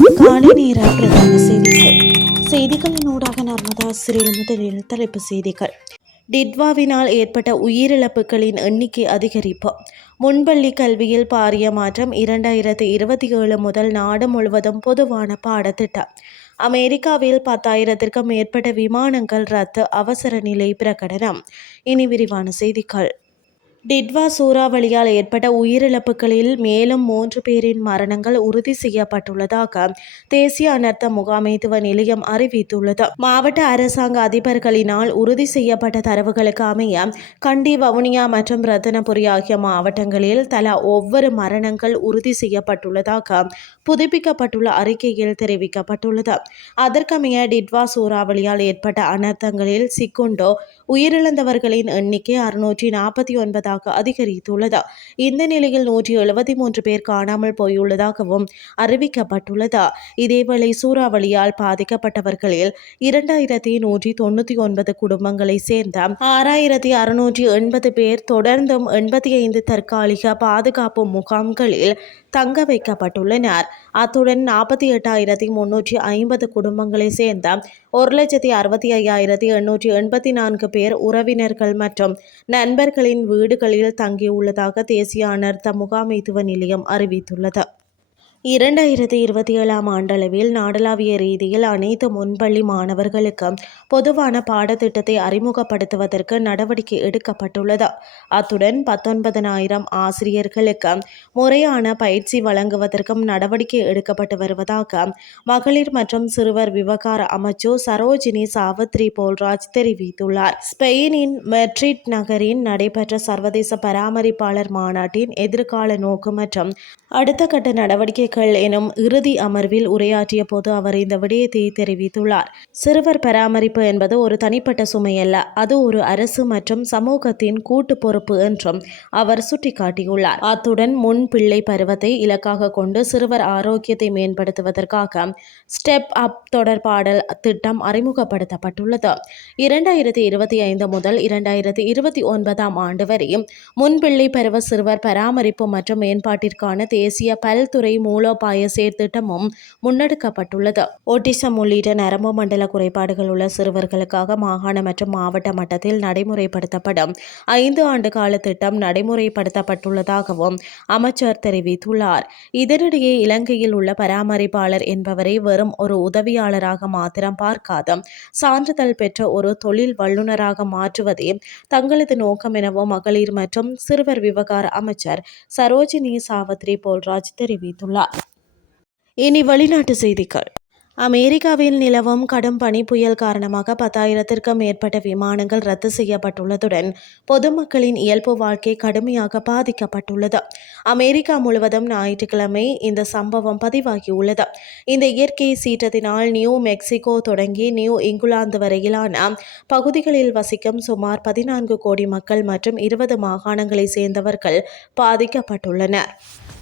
காலை நேர பிரதான செய்திகள். செய்திகளின் ஊடாக நர்மதா சிறில் முதலில் தலைப்பு செய்திகள். டிட்வாவினால் ஏற்பட்ட உயிரிழப்புகளின் எண்ணிக்கை அதிகரிப்பு. முன்பள்ளி கல்வியில் பாரிய மாற்றம் இரண்டாயிரத்தி இருபத்தி ஏழு முதல் நாடு முழுவதும் பொதுவான பாடத்திட்டம். அமெரிக்காவில் பத்தாயிரத்திற்கும் மேற்பட்ட விமானங்கள் ரத்து அவசர நிலை பிரகடனம். இனி விரிவான செய்திகள். டிட்வா சூறாவளியால் ஏற்பட்ட உயிரிழப்புகளில் மேலும் மூன்று பேரின் மரணங்கள் உறுதி செய்யப்பட்டுள்ளதாக தேசிய அனர்த்த முகாமைத்துவ நிலையம் அறிவித்துள்ளது. மாவட்ட அரசாங்க அதிபர்களினால் உறுதி செய்யப்பட்ட தரவுகளுக்கு அமைய கண்டி வவுனியா மற்றும் ரத்தனபுரி ஆகிய மாவட்டங்களில் தலா ஒவ்வொரு மரணங்கள் உறுதி செய்யப்பட்டுள்ளதாக புதுப்பிக்கப்பட்டுள்ள அறிக்கையில் தெரிவிக்கப்பட்டுள்ளது. அதற்கமைய டிட்வா சூறாவளியால் ஏற்பட்ட அனர்த்தங்களில் சிக்குண்டோ உயிரிழந்தவர்களின் எண்ணிக்கை அறுநூற்றி நாற்பத்தி ஒன்பதாக அதிகரித்துள்ளது. இந்த நிலையில் நூற்றி எழுபத்தி மூன்று பேர் காணாமல் போயுள்ளதாகவும் அறிவிக்கப்பட்டுள்ளது. இதேவேளை சூறாவளியால் பாதிக்கப்பட்டவர்களில் இரண்டாயிரத்தி நூற்றி தொண்ணூற்றி ஒன்பது குடும்பங்களை சேர்ந்த ஆறாயிரத்தி அறுநூற்றி எண்பது பேர் தொடர்ந்தும் எண்பத்தி ஐந்து தற்காலிக பாதுகாப்பு முகாம்களில் தங்க வைக்கப்பட்டுள்ளனர். அத்துடன் நாற்பத்தி எட்டாயிரத்தி முன்னூற்றி ஐம்பது குடும்பங்களை சேர்ந்த ஒரு லட்சத்தி அறுபத்தி ஐயாயிரத்தி எண்ணூற்றி எண்பத்தி நான்கு பேர் உறவினர்கள் மற்றும் நண்பர்களின் வீடுகளில் தங்கியுள்ளதாக தேசிய அனர்த்த முகாமைத்துவ நிலையம் அறிவித்துள்ளது. இரண்டாயிரத்தி இருபத்தி ஏழாம் ஆண்டளவில் நாடளாவிய ரீதியில் அனைத்து முன்பள்ளி மாணவர்களுக்கு பொதுவான பாடத்திட்டத்தை அறிமுகப்படுத்துவதற்கு நடவடிக்கை எடுக்கப்பட்டுள்ளது. அத்துடன் பத்தொன்பதனாயிரம் ஆசிரியர்களுக்கு முறையான பயிற்சி வழங்குவதற்கும் நடவடிக்கை எடுக்கப்பட்டு வருவதாக மகளிர் மற்றும் சிறுவர் விவகார அமைச்சு சரோஜினி சாவித்ரி போல்ராஜ் தெரிவித்துள்ளார். ஸ்பெயினின் மெட்ரிட் நகரின் நடைபெற்ற சர்வதேச பராமரிப்பாளர் மாநாட்டின் எதிர்கால நோக்கு மற்றும் அடுத்த கட்ட நடவடிக்கைகள் எனும் இறுதி அமர்வில் உரையாற்றிய போது அவர் இந்த விடயத்தை தெரிவித்துள்ளார். சிறுவர் பராமரிப்பு என்பது ஒரு தனிப்பட்ட சுமையல்ல அது ஒரு அரசு மற்றும் சமூகத்தின் கூட்டு பொறுப்பு என்றும் அவர் சுட்டிக்காட்டியுள்ளார். அத்துடன் முன் பிள்ளை பருவத்தை இலக்காக கொண்டு சிறுவர் ஆரோக்கியத்தை மேம்படுத்துவதற்காக ஸ்டெப் அப் தொடர்பாடல் திட்டம் அறிமுகப்படுத்தப்பட்டுள்ளது. இரண்டாயிரத்தி இருபத்தி ஐந்து முதல் இரண்டாயிரத்தி இருபத்தி ஒன்பதாம் ஆண்டு வரை முன்பிள்ளை பருவ சிறுவர் பராமரிப்பு மற்றும் மேம்பாட்டிற்கான தேசிய பல்துறை மூலோபாய செயற்திட்டமும் முன்னெடுக்கப்பட்டுள்ளது. ஒட்டிசம் உள்ளிட்ட நரம்பு மண்டல குறைபாடுகள் உள்ள சிறுவர்களுக்காக மாகாண மற்றும் மாவட்ட மட்டத்தில் நடைமுறைப்படுத்தப்படும். ஐந்து ஆண்டு கால திட்டம் நடைமுறைப்படுத்தப்பட்டுள்ளதாகவும் அமைச்சர் தெரிவித்துள்ளார். இதனிடையே இலங்கையில் உள்ள பராமரிப்பாளர் என்பவரை வெறும் ஒரு உதவியாளராக மாத்திரம் பார்க்காத சான்றிதழ் பெற்ற ஒரு தொழில் வல்லுநராக மாற்றுவதே தங்களது நோக்கம் எனவும் மகளிர் மற்றும் சிறுவர் விவகார அமைச்சர் சரோஜினி சாவத்ரி போல்ராஜ் தெரிவித்துள்ளார். இனி வெளிநாட்டு செய்திகள். அமெரிக்காவில் நிலவும் கடும் பனி புயல் காரணமாக பத்தாயிரத்திற்கும் மேற்பட்ட விமானங்கள் ரத்து செய்யப்பட்டுள்ளதுடன் பொதுமக்களின் இயல்பு வாழ்க்கை கடுமையாக பாதிக்கப்பட்டுள்ளது. அமெரிக்கா முழுவதும் ஞாயிற்றுக்கிழமை இந்த சம்பவம் பதிவாகியுள்ளது. இந்த இயற்கை சீற்றத்தினால் நியூ மெக்சிகோ தொடங்கி நியூ இங்கிலாந்து வரையிலான பகுதிகளில் வசிக்கும் சுமார் பதினான்கு கோடி மக்கள் மற்றும் இருபது மாகாணங்களை சேர்ந்தவர்கள் பாதிக்கப்பட்டுள்ளனர்.